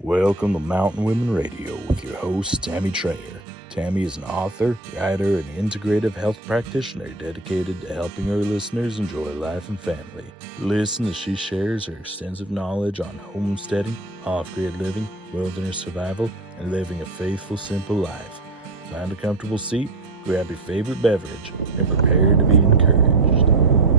Welcome to Mountain Women Radio with your host, Tammy Trayer. Tammy is an author, writer, and integrative health practitioner dedicated to helping her listeners enjoy life and family. Listen as she shares her extensive knowledge on homesteading, off-grid living, wilderness survival, and living a faithful, simple life. Find a comfortable seat, grab your favorite beverage, and prepare to be encouraged.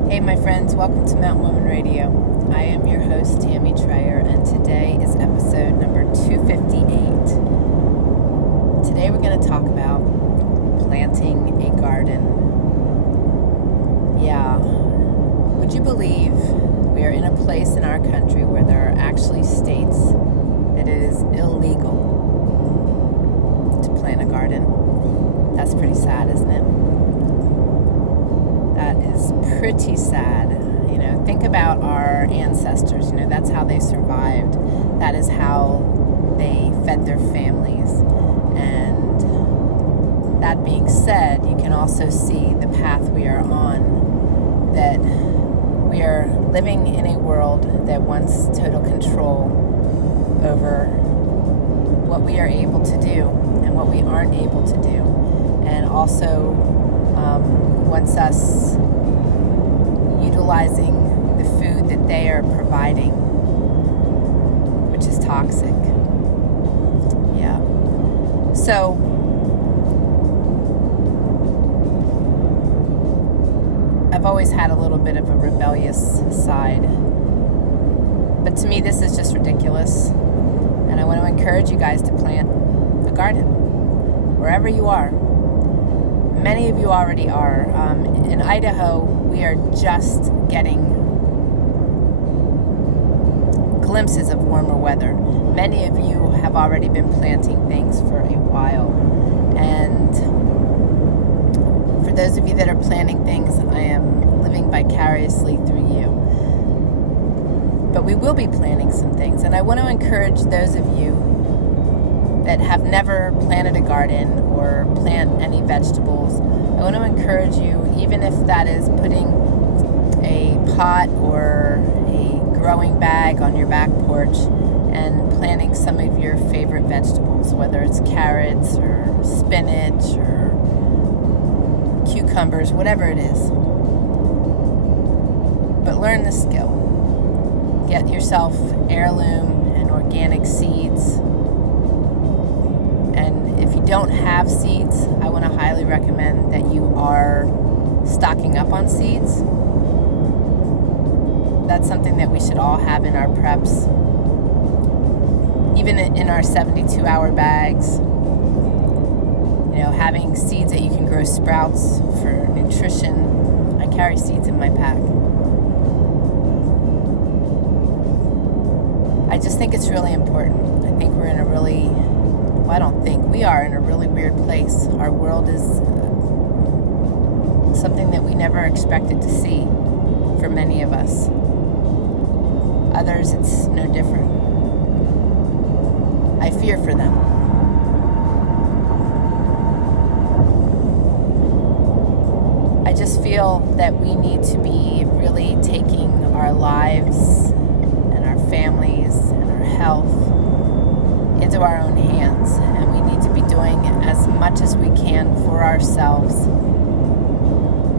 Hey my friends, welcome to Mountain Women Radio. I am your host, Tammy Trayer, and today is episode number 258. Today we're going to talk about planting a garden. Yeah, would you believe we are in a place in our country where there are actually states that it is illegal to plant a garden? That's pretty sad, isn't it? That is pretty sad. Think about our ancestors. That's how they survived. That is how they fed their families. And that being said, you can also see the path we are on, that we are living in a world that wants total control over what we are able to do and what we aren't able to do, and also wants us utilizing the food that they are providing, which is toxic. Yeah. So, I've always had a little bit of a rebellious side. But to me, this is just ridiculous. And I want to encourage you guys to plant a garden, wherever you are. Many of you already are. In Idaho, we are just getting glimpses of warmer weather. Many of you have already been planting things for a while. And for those of you that are planting things, I am living vicariously through you. But we will be planting some things. And I want to encourage those of you that have never planted a garden or plant any vegetables. I want to encourage you, even if that is putting a pot or a growing bag on your back porch and planting some of your favorite vegetables, whether it's carrots or spinach or cucumbers, whatever it is. But learn the skill. Get yourself heirloom and organic seeds. And if you don't have seeds, I want to highly recommend that you are stocking up on seeds. That's something that we should all have in our preps. Even in our 72-hour bags. Having seeds that you can grow sprouts for nutrition. I carry seeds in my pack. I just think it's really important. I think we're in a really... we are in a really weird place. Our world is something that we never expected to see for many of us. Others, it's no different. I fear for them. I just feel that we need to be really taking our lives and our families and our health into our own hands, and we need to be doing as much as we can for ourselves.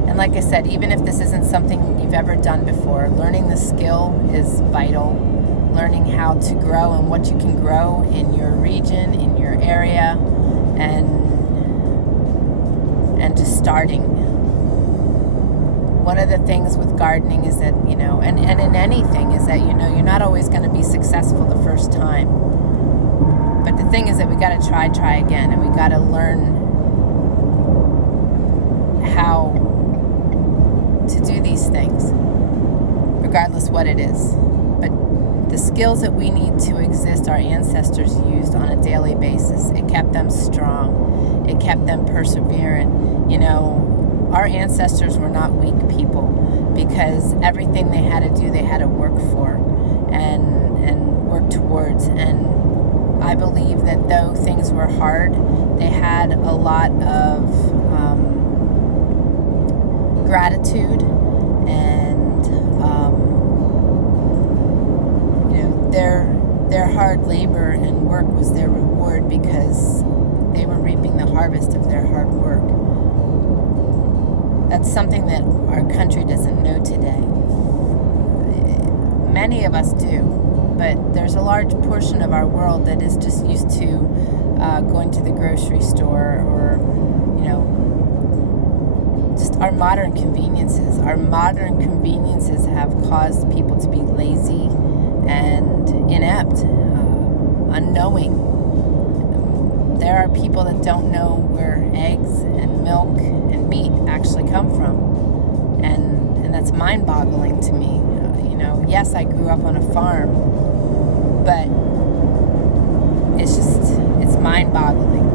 And like I said, even if this isn't something you've ever done before, learning the skill is vital. Learning how to grow and what you can grow in your region, in your area, and just starting. One of the things with gardening is that, and in anything is that, you're not always going to be successful the first time. But the thing is that we got to try again, and we got to learn how to do these things, regardless what it is. But the skills that we need to exist, our ancestors used on a daily basis. It kept them strong. It kept them perseverant. Our ancestors were not weak people, because everything they had to do, they had to work for and work towards. And I believe that though things were hard, they had a lot of gratitude and their their hard labor and work was their reward because they were reaping the harvest of their hard work. That's something that our country doesn't know today. Many of us do, but there's a large portion of our world that is just used to going to the grocery store or, just our modern conveniences. Our modern conveniences have caused people to be lazy and inept, unknowing. There are people that don't know where eggs and milk and meat actually come from, and that's mind-boggling to me. Yes, I grew up on a farm, but it's mind-boggling.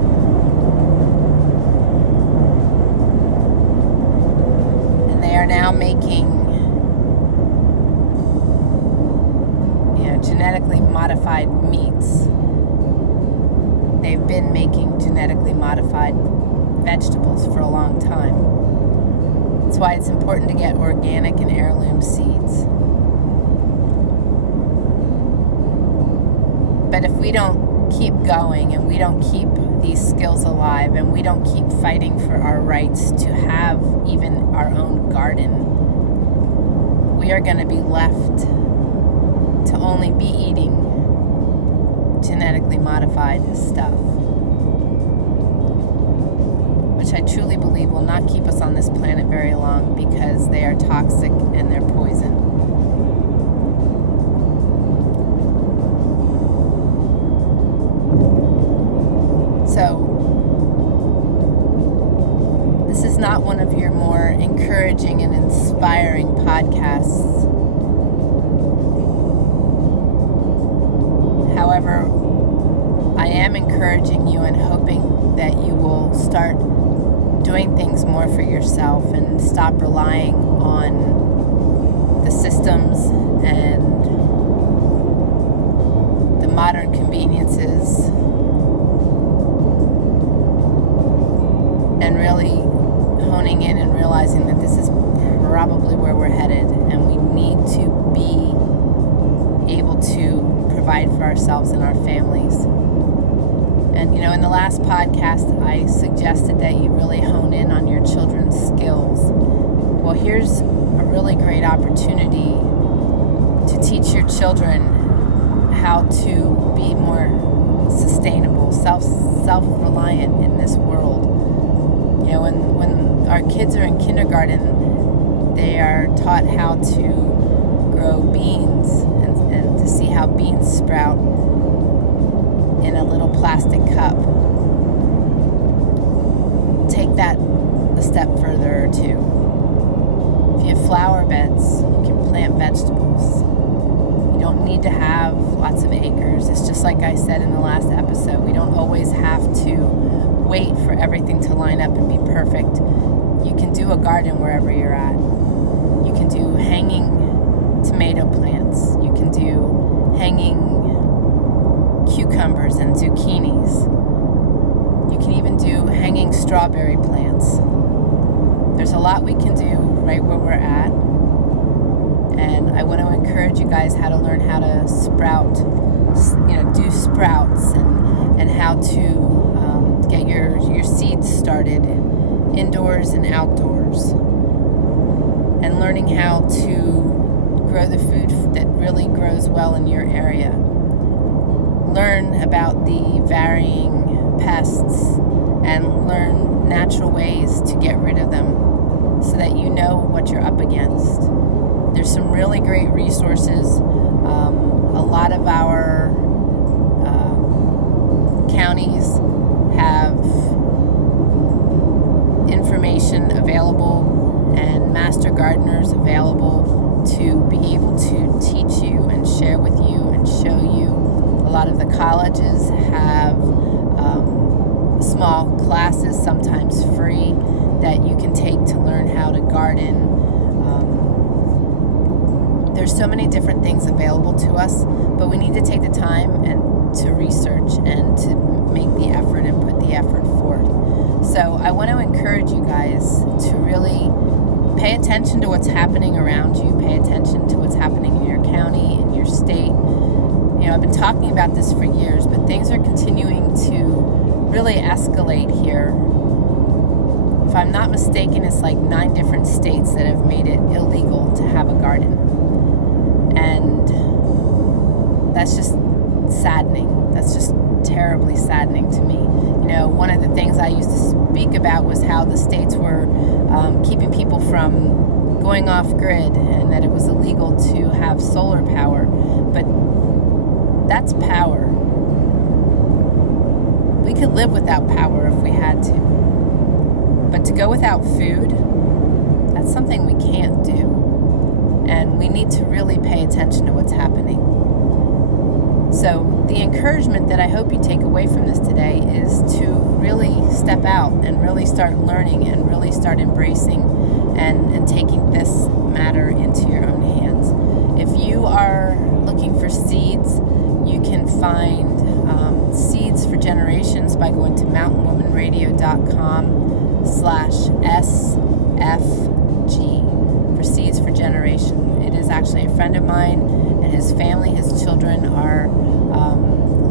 And they are now making, genetically modified meats. They've been making genetically modified vegetables for a long time. That's why it's important to get organic and heirloom seeds. But if we don't keep going and we don't keep these skills alive and we don't keep fighting for our rights to have even our own garden, we are going to be left to only be eating genetically modified stuff, which I truly believe will not keep us on this planet very long because they are toxic and they're poison. So, this is not one of your more encouraging and inspiring podcasts. However, I am encouraging you and hoping that you will start doing things more for yourself and stop relying on the systems and the modern conveniences, and really honing in and realizing that this is probably where we're headed, and we need to be able to provide for ourselves and our families. And in the last podcast I suggested that you really hone in on your children's skills. Well, here's a really great opportunity to teach your children how to be more sustainable, self-reliant in this world. When our kids are in kindergarten, they are taught how to grow beans and to see how beans sprout in a little plastic cup. Take that a step further or two. If you have flower beds, you can plant vegetables. You don't need to have lots of acres. It's just like I said in the last episode, we don't always have to wait for everything to line up and be perfect. You can do a garden wherever you're at. You can do hanging tomato plants. You can do hanging cucumbers and zucchinis. You can even do hanging strawberry plants. There's a lot we can do right where we're at. And I want to encourage you guys how to learn how to sprout, do sprouts and how to get your seeds started indoors and outdoors. And learning how to grow the food that really grows well in your area. Learn about the varying pests and learn natural ways to get rid of them so that you know what you're up against. There's some really great resources. A lot of our counties have information available and master gardeners available to be able to teach you and share with you and show you. A lot of the colleges have small classes, sometimes free, that you can take to learn how to garden. There's so many different things available to us, but we need to take the time and to research and to make the effort and put the effort forth. So I want to encourage you guys to really pay attention to what's happening around you, pay attention to what's happening in your county, in your state. I've been talking about this for years, but things are continuing to really escalate here. If I'm not mistaken, it's like 9 different states that have made it illegal to have a garden. And that's just saddening. That's just terribly saddening to me. You know, one of the things I used to speak about was how the states were keeping people from going off grid, and that it was illegal to have solar power. But that's power. We could live without power if we had to. But to go without food, that's something we can't do. And we need to really pay attention to what's happening. So the encouragement that I hope you take away from this today is to really step out and really start learning and really start embracing and taking this matter into your own hands. If you are looking for seeds, you can find Seeds for Generations by going to mountainwomanradio.com/SFG for Seeds for Generation. It is actually a friend of mine, and his family, his children are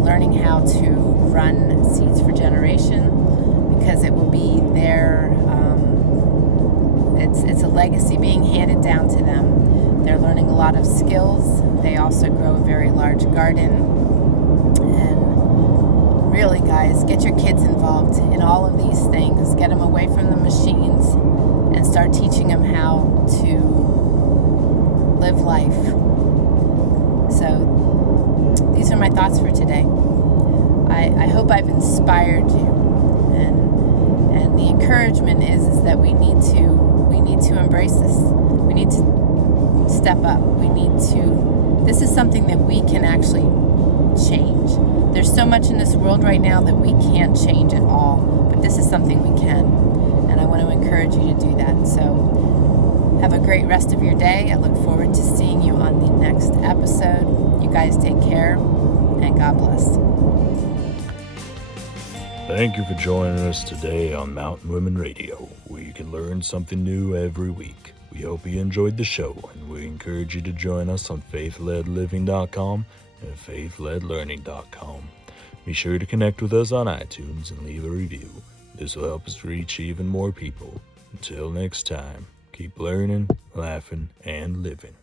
learning how to run Seeds for Generation, because it will be their, it's a legacy being handed down to them. They're learning a lot of skills. They also grow a very large garden. Really, guys, get your kids involved in all of these things. Get them away from the machines and start teaching them how to live life. So these are my thoughts for today. I hope I've inspired you, and the encouragement is that we need to embrace this. We need to step up. This is something that we can actually change. There's so much in this world right now that we can't change at all, but this is something we can, and I want to encourage you to do that. So have a great rest of your day. I look forward to seeing you on the next episode. You guys take care, and God bless. Thank you for joining us today on Mountain Women Radio, where you can learn something new every week. We hope you enjoyed the show, and we encourage you to join us on faithledliving.com and faithledlearning.com. Be sure to connect with us on iTunes and leave a review. This will help us reach even more people. Until next time, keep learning, laughing, and living.